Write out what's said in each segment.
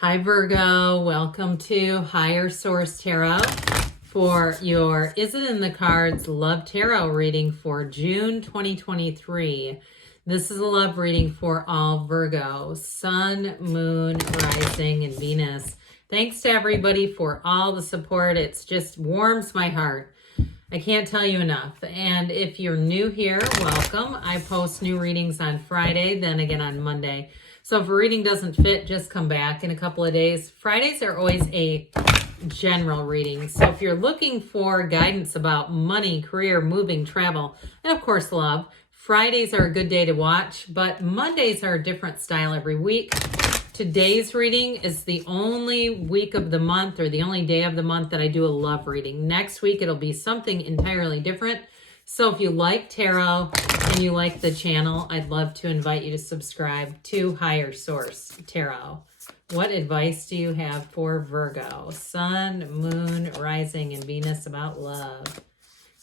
Hi Virgo, welcome to Higher Source Tarot for your Is It in the Cards Love Tarot reading for June 2023. This is a love reading for all Virgo, Sun, Moon, Rising, and Venus. Thanks to everybody for all the support. It just warms my heart. I can't tell you enough. And if you're new here, welcome. I post new readings on Friday, then again on Monday. So if a reading doesn't fit, just come back in a couple of days. Fridays are always a general reading. So if you're looking for guidance about money, career, moving, travel, and of course love, Fridays are a good day to watch, but Mondays are a different style every week. Today's reading is the only week of the month or the only day of the month that I do a love reading. Next week, it'll be something entirely different. So if you like tarot and you like the channel, I'd love to invite you to subscribe to Higher Source Tarot. What advice do you have for Virgo, Sun, Moon, Rising, and Venus about love?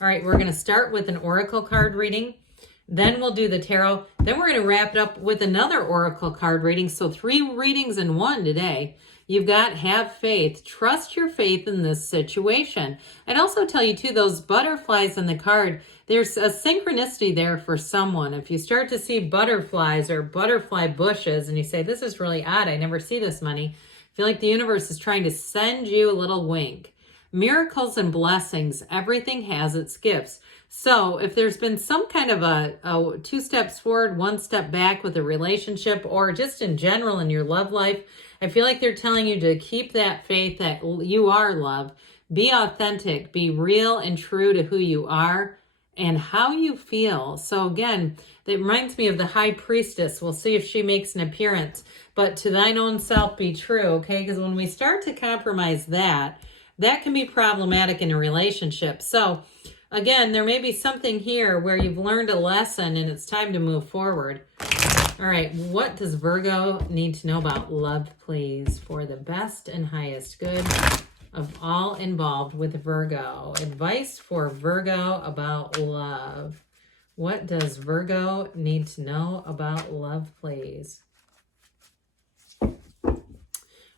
All right, we're going to start with an oracle card reading. Then we'll do the tarot. Then we're going to wrap it up with another oracle card reading. So 3 readings in one today. You've got have faith. Trust your faith in this situation. I'd also tell you too, those butterflies in the card, there's a synchronicity there for someone. If you start to see butterflies or butterfly bushes and you say, this is really odd, I never see this many, I feel like the universe is trying to send you a little wink. Miracles and blessings, everything has its gifts. So if there's been some kind of a 2 steps forward, 1 step back with a relationship or just in general in your love life, I feel like they're telling you to keep that faith that you are love. Be authentic, be real and true to who you are and how you feel. So again, it reminds me of the high priestess. We'll see if she makes an appearance. But to thine own self be true, okay? Because when we start to compromise that can be problematic in a relationship. So again, there may be something here where you've learned a lesson and it's time to move forward. All right, what does Virgo need to know about love, please, for the best and highest good of all involved with Virgo? Advice for Virgo about love. What does Virgo need to know about love, please? All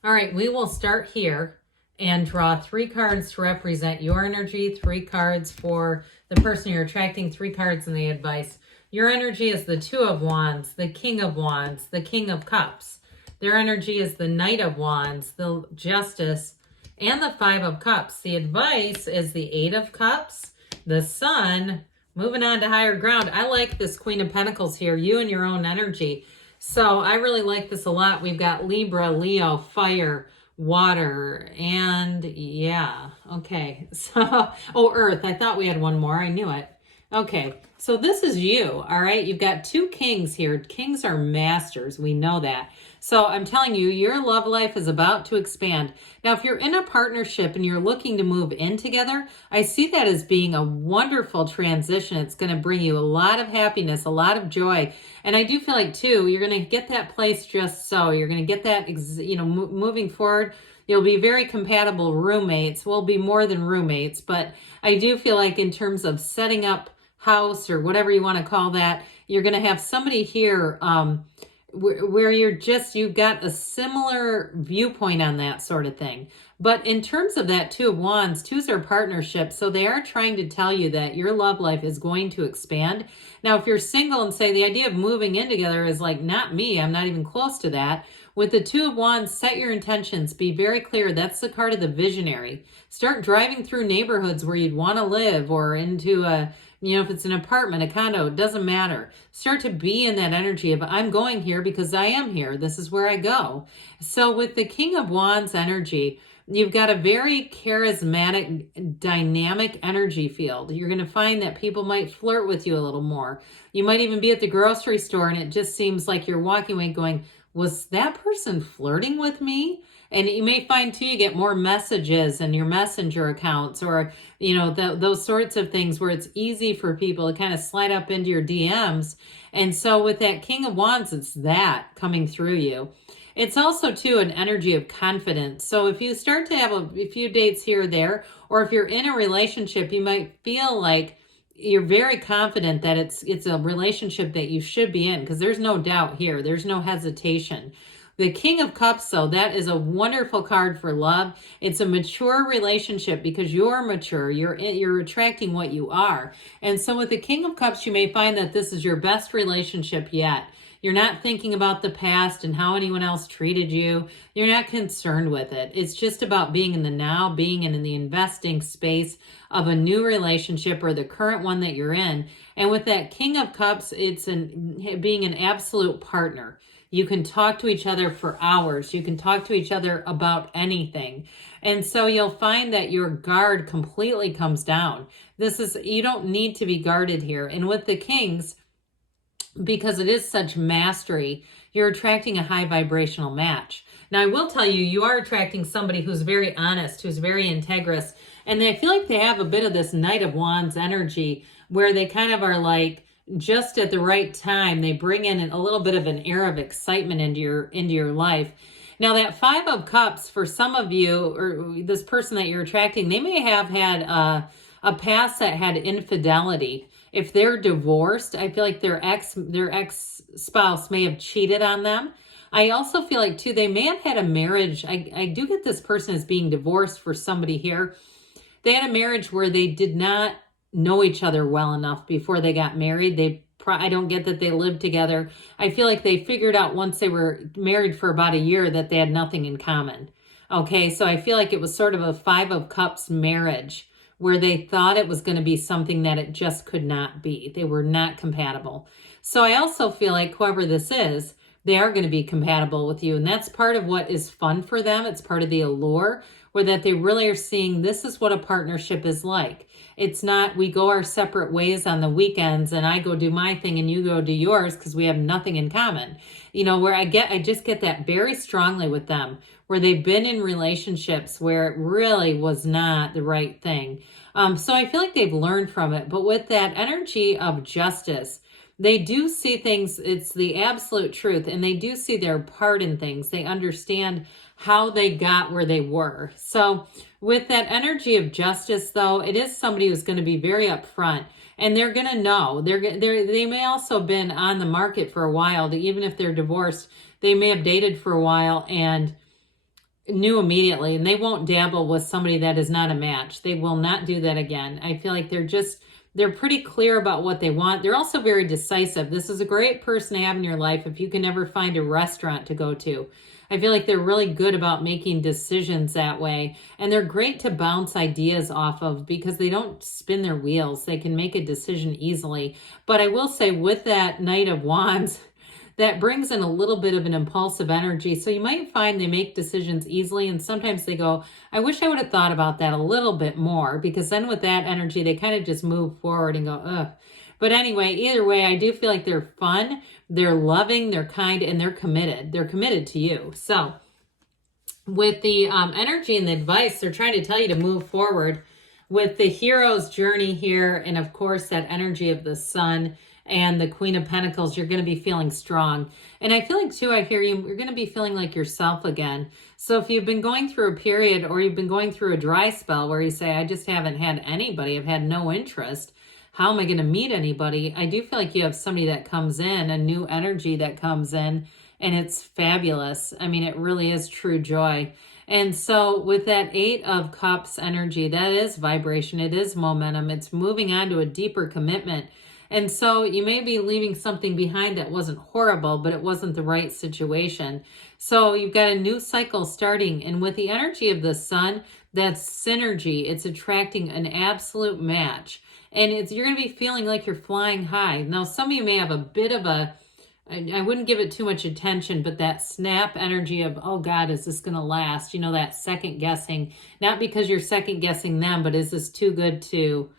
right, we will start here and draw 3 cards to represent your energy, 3 cards for the person you're attracting, 3 cards in the advice. Your energy is the 2 of Wands, the King of Wands, the King of Cups. Their energy is the Knight of Wands, the Justice, and the 5 of Cups. The advice is the 8 of Cups, the Sun, moving on to higher ground. I like this Queen of Pentacles here, you and your own energy. So I really like this a lot. We've got Libra, Leo, Fire, Water, and yeah, okay. So, oh, Earth. I thought we had one more. I knew it. Okay, so this is you, all right? You've got 2 kings here. Kings are masters. We know that. So I'm telling you, your love life is about to expand. Now, if you're in a partnership and you're looking to move in together, I see that as being a wonderful transition. It's going to bring you a lot of happiness, a lot of joy. And I do feel like, too, you're going to get that place just so. You're going to get that, moving forward. You'll be very compatible roommates. We'll be more than roommates. But I do feel like in terms of setting up house or whatever you want to call that, you're going to have somebody here where you've got a similar viewpoint on that sort of thing. But in terms of that 2 of Wands, 2s are partnerships, so they are trying to tell you that your love life is going to expand. Now, if you're single and say the idea of moving in together is like, not me, I'm not even close to that. With the 2 of Wands, set your intentions. Be very clear. That's the card of the visionary. Start driving through neighborhoods where you'd want to live or into if it's an apartment, a condo, it doesn't matter. Start to be in that energy of I'm going here because I am here. This is where I go. So with the King of Wands energy, you've got a very charismatic, dynamic energy field. You're going to find that people might flirt with you a little more. You might even be at the grocery store and it just seems like you're walking away going, was that person flirting with me? And you may find too, you get more messages in your messenger accounts or, those sorts of things where it's easy for people to kind of slide up into your DMs. And so with that King of Wands, it's that coming through you. It's also too an energy of confidence. So if you start to have a few dates here or there, or if you're in a relationship, you might feel like you're very confident that it's a relationship that you should be in because there's no doubt here. There's no hesitation. The King of Cups, though, that is a wonderful card for love. It's a mature relationship because you're mature. You're attracting what you are. And so with the King of Cups, you may find that this is your best relationship yet. You're not thinking about the past and how anyone else treated you. You're not concerned with it. It's just about being in the now, being in the investing space of a new relationship or the current one that you're in. And with that King of Cups, it's being an absolute partner. You can talk to each other for hours. You can talk to each other about anything. And so you'll find that your guard completely comes down. You don't need to be guarded here. And with the Kings, because it is such mastery, you're attracting a high vibrational match. Now, I will tell you, you are attracting somebody who's very honest, who's very integrous. And I feel like they have a bit of this Knight of Wands energy where they kind of are like, just at the right time, they bring in a little bit of an air of excitement into your life. Now, that Five of Cups, for some of you, or this person that you're attracting, they may have had a past that had infidelity. If they're divorced, I feel like their ex-spouse may have cheated on them. I also feel like, too, they may have had a marriage. I do get this person as being divorced for somebody here. They had a marriage where they did not know each other well enough before they got married. I don't get that they lived together. I feel like they figured out once they were married for about a year that they had nothing in common. Okay, so I feel like it was sort of a Five of Cups marriage where they thought it was going to be something that it just could not be. They were not compatible. So I also feel like whoever this is, they are going to be compatible with you. And that's part of what is fun for them. It's part of the allure, where that they really are seeing this is what a partnership is like. It's not we go our separate ways on the weekends and I go do my thing and you go do yours because we have nothing in common. You know, where I just get that very strongly with them, where they've been in relationships where it really was not the right thing. So I feel like they've learned from it. But with that energy of justice, they do see things, it's the absolute truth, and they do see their part in things. They understand how they got where they were. So with that energy of justice, though, it is somebody who's going to be very upfront, and they're going to know. They may also have been on the market for a while. Even if they're divorced, they may have dated for a while and knew immediately, and they won't dabble with somebody that is not a match. They will not do that again. I feel like they're pretty clear about what they want. They're also very decisive. This is a great person to have in your life if you can ever find a restaurant to go to. I feel like they're really good about making decisions that way. And they're great to bounce ideas off of because they don't spin their wheels. They can make a decision easily. But I will say with that Knight of Wands, that brings in a little bit of an impulsive energy. So you might find they make decisions easily, and sometimes they go, I wish I would have thought about that a little bit more, because then with that energy, they kind of just move forward and go, ugh. But anyway, either way, I do feel like they're fun, they're loving, they're kind, and they're committed. They're committed to you. So with the energy and the advice, they're trying to tell you to move forward with the hero's journey here. And of course, that energy of the sun and the Queen of Pentacles, you're going to be feeling strong. And I feel like, too, I hear you're going to be feeling like yourself again. So if you've been going through a period or you've been going through a dry spell where you say, I just haven't had anybody, I've had no interest, how am I going to meet anybody? I do feel like you have somebody that comes in, a new energy that comes in, and it's fabulous. I mean, it really is true joy. And so with that Eight of Cups energy, that is vibration. It is momentum. It's moving on to a deeper commitment. And so you may be leaving something behind that wasn't horrible, but it wasn't the right situation. So you've got a new cycle starting. And with the energy of the sun, that's synergy. It's attracting an absolute match. And you're going to be feeling like you're flying high. Now, some of you may have a bit of I wouldn't give it too much attention, but that snap energy of, oh God, is this going to last? You know, that second guessing, not because you're second guessing them, but is this too good to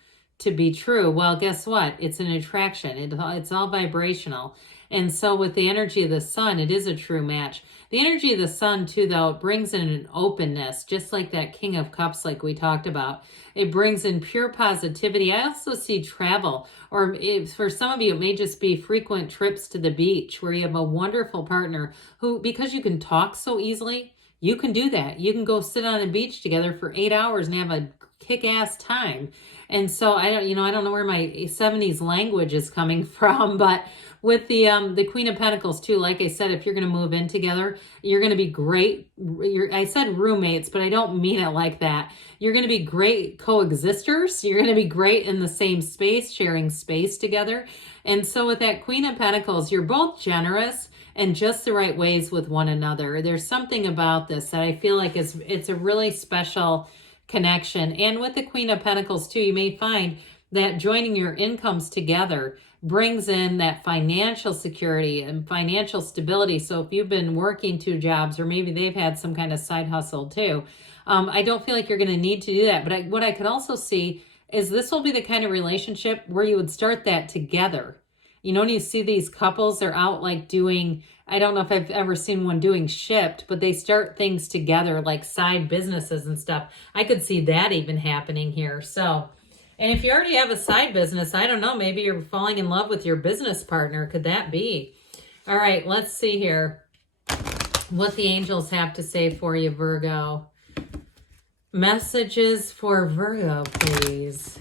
be true? Well, guess what? It's an attraction. It's all vibrational. And so with the energy of the sun, it is a true match. The energy of the sun too, though, it brings in an openness, just like that King of Cups, like we talked about. It brings in pure positivity. I also see travel, or for some of you, it may just be frequent trips to the beach where you have a wonderful partner who, because you can talk so easily, you can do that. You can go sit on the beach together for 8 hours and have a kick-ass time. And so I don't know where my 70s language is coming from, but With the Queen of Pentacles too, like I said, if you're going to move in together, you're going to be great. I said roommates, but I don't mean it like that. You're going to be great coexisters. You're going to be great in the same space, sharing space together. And so with that Queen of Pentacles, you're both generous and just the right ways with one another. There's something about this that I feel like it's a really special connection. And with the Queen of Pentacles too, you may find that joining your incomes together brings in that financial security and financial stability. So if you've been working 2 jobs, or maybe they've had some kind of side hustle too, I don't feel like you're going to need to do that. But what I could also see is this will be the kind of relationship where you would start that together. You know, when you see these couples, they're out like doing, I don't know if I've ever seen one doing Shipt, but they start things together like side businesses and stuff. I could see that even happening here. So, and if you already have a side business, I don't know, maybe you're falling in love with your business partner. Could that be? All right, let's see here what the angels have to say for you, Virgo. Messages for Virgo, please.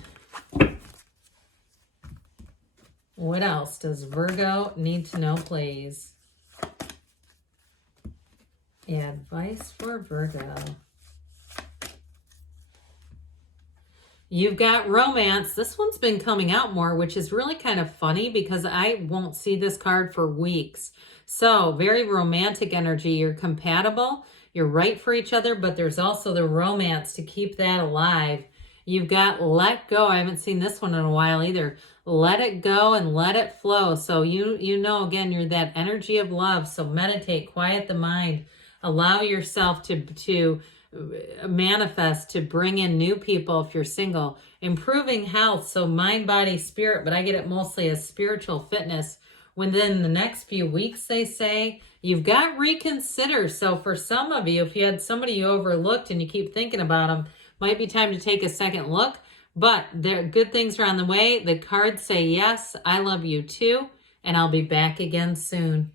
What else does Virgo need to know, please? Advice for Virgo. You've got romance. This one's been coming out more, which is really kind of funny because I won't see this card for weeks. So very romantic energy. You're compatible. You're right for each other, but there's also the romance to keep that alive. You've got let go. I haven't seen this one in a while either. Let it go and let it flow. So you know, again, you're that energy of love. So meditate, quiet the mind, allow yourself to manifest, to bring in new people if you're single. Improving health, so mind, body, spirit, but I get it mostly as spiritual fitness. Within the next few weeks, they say, you've got reconsider. So for some of you, if you had somebody you overlooked and you keep thinking about them, might be time to take a second look. But there good things are on the way. The cards say yes, I love you too, and I'll be back again soon.